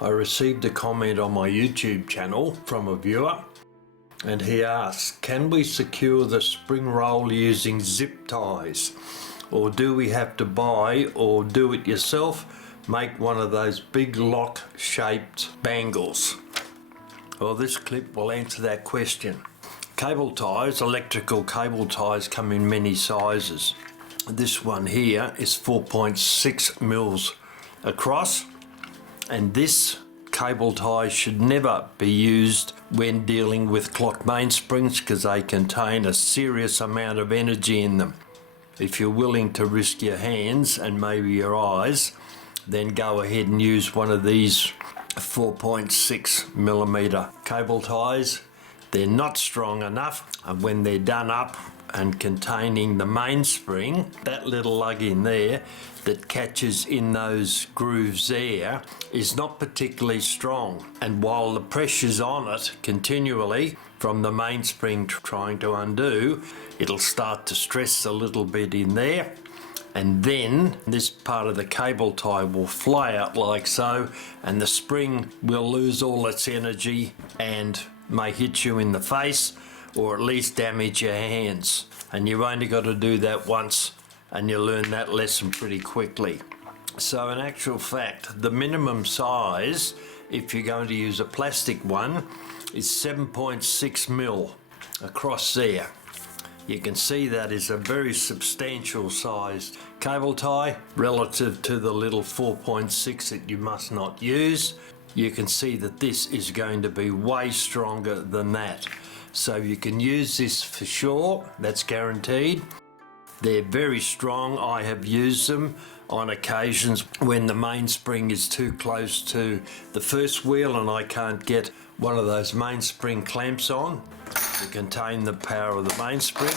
I received a comment on my YouTube channel from a viewer, and he asks, can we secure the spring roll using zip ties, or do we have to buy or do it yourself, make one of those big lock shaped bangles? Well, this clip will answer that question. Cable ties, electrical cable ties, come in many sizes. This one here is 4.6 mils across, and this cable tie should never be used when dealing with clock mainsprings because they contain a serious amount of energy in them. If you're willing to risk your hands and maybe your eyes, then go ahead and use one of these 4.6 millimeter cable ties. They're not strong enough, and when they're done up and containing the mainspring, that little lug in there that catches in those grooves there is not particularly strong, and while the pressure's on it continually from the mainspring trying to undo, it'll start to stress a little bit in there, and then this part of the cable tie will fly out like so, and the spring will lose all its energy and may hit you in the face or at least damage your hands. And you've only got to do that once and you learn that lesson pretty quickly. So in actual fact, the minimum size, if you're going to use a plastic one, is 7.6 mil across there. You can see that is a very substantial sized cable tie relative to the little 4.6 that you must not use. You can see that this is going to be way stronger than that. So you can use this for sure, that's guaranteed. They're very strong. I have used them on occasions when the mainspring is too close to the first wheel and I can't get one of those mainspring clamps on to contain the power of the mainspring.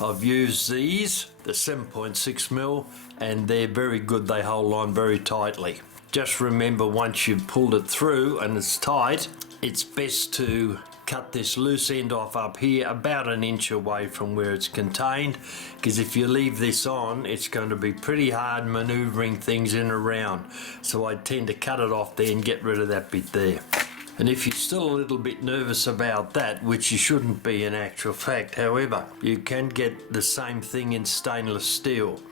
I've used these, the 7.6 mil, and they're very good. They hold on very tightly. Just remember, once you've pulled it through and it's tight, it's best to cut this loose end off up here about an inch away from where it's contained, because if you leave this on, it's going to be pretty hard maneuvering things in and around. So I tend to cut it off there and get rid of that bit there. And if you're still a little bit nervous about that, which you shouldn't be in actual fact, however, you can get the same thing in stainless steel.